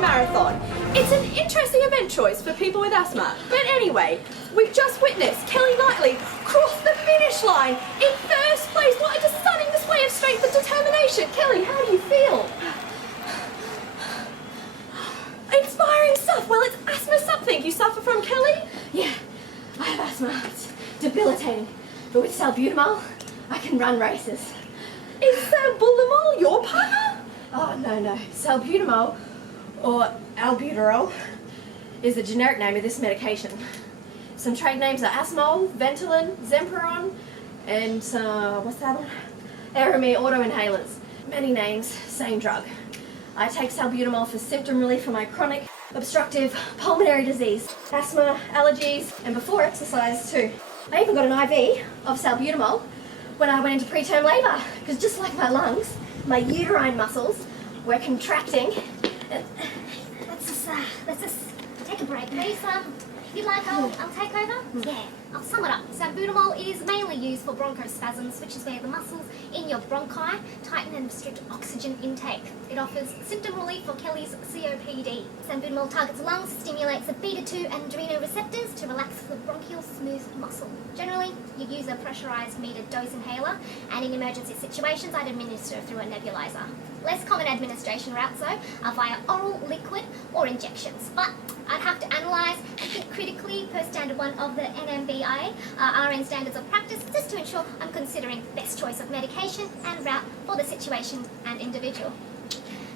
Boston Marathon. It's an interesting event choice for people with asthma. But anyway, we've just witnessed Kelly Knightley cross the finish line in first place. What a stunning display of strength and determination. Kelly, how do you feel? Inspiring stuff. Well, it's asthma something you suffer from, Kelly? Yeah, I have asthma. It's debilitating. But with salbutamol, I can run races. Is Salbutamol your partner? Oh, no. Salbutamol, or albuterol, is the generic name of this medication. Some trade names are Asmol, Ventolin, Zemperon, and what's that one? Aramir auto-inhalers. Many names, same drug. I take salbutamol for symptom relief for my chronic obstructive pulmonary disease, asthma, allergies, and before exercise too. I even got an IV of salbutamol when I went into preterm labour, because just like my lungs, my uterine muscles were contracting. Let's just take a break, please. If you'd like, I'll take over. Yeah, I'll sum it up. Salbutamol is mainly used for bronchospasms, which is where the muscles in your bronchi tighten and restrict oxygen intake. It offers symptom relief for Kelly's COPD. Salbutamol targets lungs, stimulates the beta-2 and adrenal receptors to relax the bronchial smooth muscle. Generally, you use a pressurized metered dose inhaler, and in emergency situations, I'd administer through a nebulizer. Less common administration routes, though, are via oral, liquid, or injections. But I'd have to analyse and think critically per standard 1 of the NMBI, RN standards of practice, just to ensure I'm considering best choice of medication and route for the situation and individual.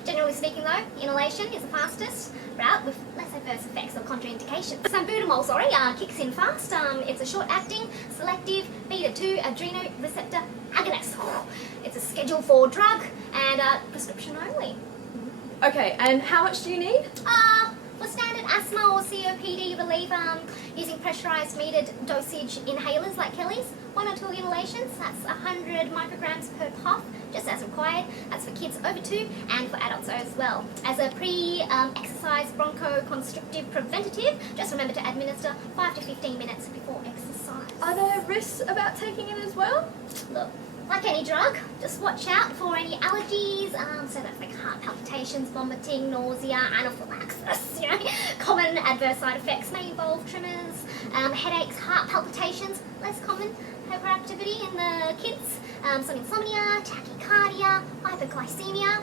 Generally speaking though, inhalation is the fastest route with less adverse effects or contraindications. Salbutamol, kicks in fast. It's a short-acting, selective beta-2 adrenal receptor agonist. It's a Schedule 4 drug and prescription only. Okay, and how much do you need? For standard asthma or COPD relief, using pressurized metered dosage inhalers like Kelly's, 1 or 2 inhalations, that's 100 micrograms per puff, just as required. That's for kids over 2 and for adults as well. As a pre-exercise bronchoconstrictive preventative, just remember to administer 5 to 15 minutes before exercise. Are there risks about taking it as well? Look, like any drug, just watch out for any allergies, so that's like heart palpitations, vomiting, nausea, anaphylaxis, Common adverse side effects may involve tremors, headaches, heart palpitations, less common, hyperactivity in the kids, some insomnia, tachycardia, hyperglycemia.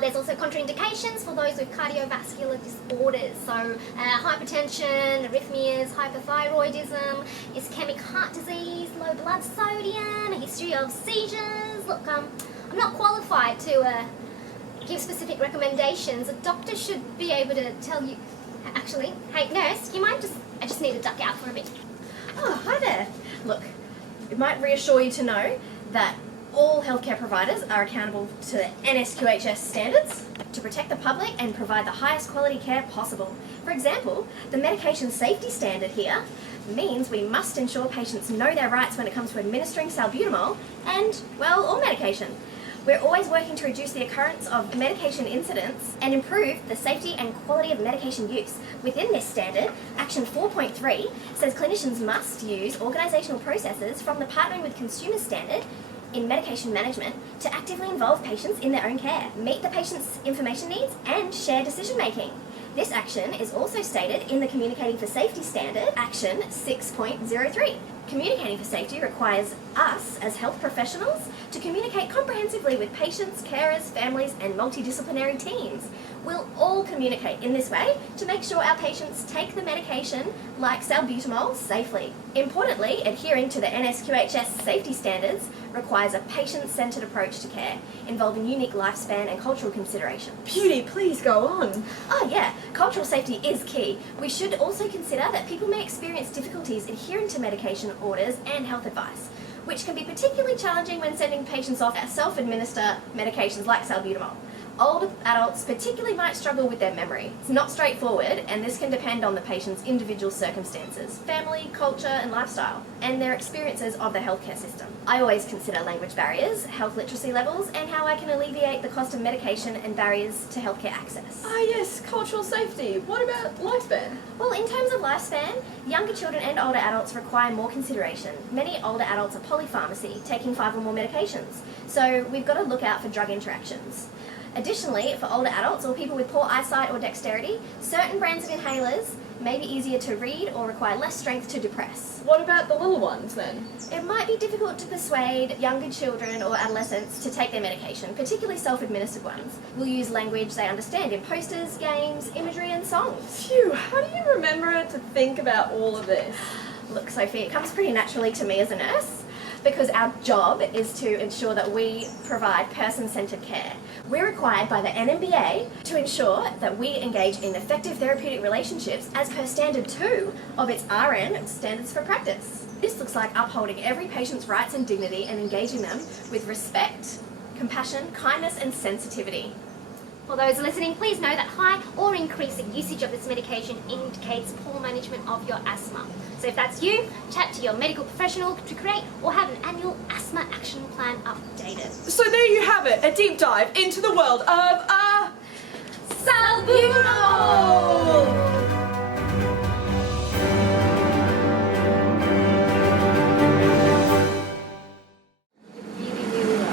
There's also contraindications for those with cardiovascular disorders, so hypertension, arrhythmias, hypothyroidism, ischemic heart disease, low blood sodium, a history of seizures. Look, I'm not qualified to give specific recommendations. A doctor should be able to tell you. Actually, hey nurse, do you mind I just need to duck out for a bit. Oh, hi there. Look, it might reassure you to know that all healthcare providers are accountable to the NSQHS standards to protect the public and provide the highest quality care possible. For example, the medication safety standard here means we must ensure patients know their rights when it comes to administering salbutamol and, well, all medication. We're always working to reduce the occurrence of medication incidents and improve the safety and quality of medication use. Within this standard, Action 4.3 says clinicians must use organisational processes from the Partnering with Consumers standard in medication management to actively involve patients in their own care, meet the patient's information needs, and share decision making. This action is also stated in the Communicating for Safety Standard, Action 6.03. Communicating for Safety requires us, as health professionals, to communicate comprehensively with patients, carers, families, and multidisciplinary teams. We'll all communicate in this way to make sure our patients take the medication, like salbutamol, safely. Importantly, adhering to the NSQHS safety standards requires a patient-centred approach to care, involving unique lifespan and cultural consideration. Beauty, please go on. Oh yeah, cultural safety is key. We should also consider that people may experience difficulties adhering to medication orders and health advice, which can be particularly challenging when sending patients off self-administer medications like salbutamol. Older adults particularly might struggle with their memory. It's not straightforward, and this can depend on the patient's individual circumstances, family, culture and lifestyle, and their experiences of the healthcare system. I always consider language barriers, health literacy levels, and how I can alleviate the cost of medication and barriers to healthcare access. Ah yes, cultural safety. What about lifespan? Well, in terms of lifespan, younger children and older adults require more consideration. Many older adults are polypharmacy, taking 5 or more medications. So we've got to look out for drug interactions. Additionally, for older adults or people with poor eyesight or dexterity, certain brands of inhalers may be easier to read or require less strength to depress. What about the little ones then? It might be difficult to persuade younger children or adolescents to take their medication, particularly self-administered ones. We'll use language they understand in posters, games, imagery and songs. Phew, how do you remember to think about all of this? Look, Sophie, it comes pretty naturally to me as a nurse because our job is to ensure that we provide person-centred care. We're required by the NMBA to ensure that we engage in effective therapeutic relationships as per Standard 2 of its RN Standards for Practice. This looks like upholding every patient's rights and dignity and engaging them with respect, compassion, kindness and sensitivity. For those listening, please know that high or increasing usage of this medication indicates poor management of your asthma. So if that's you, chat to your medical professional to create or have an annual asthma action plan updated. So there you have it, a deep dive into the world of Salbutamol!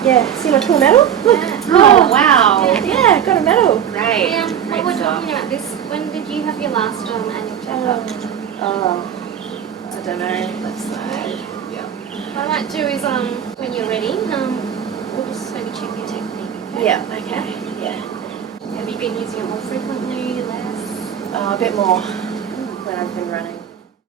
Yeah, see my cool medal? Look. Oh, wow. Yeah, got a medal. Great. While we're talking about this, when did you have your last annual checkup? I don't know. Let's see. What I might do is, when you're ready, we'll just maybe check your technique. Okay? Yeah, okay. Yeah. Have you been using it more frequently, less? A bit more when I've been running.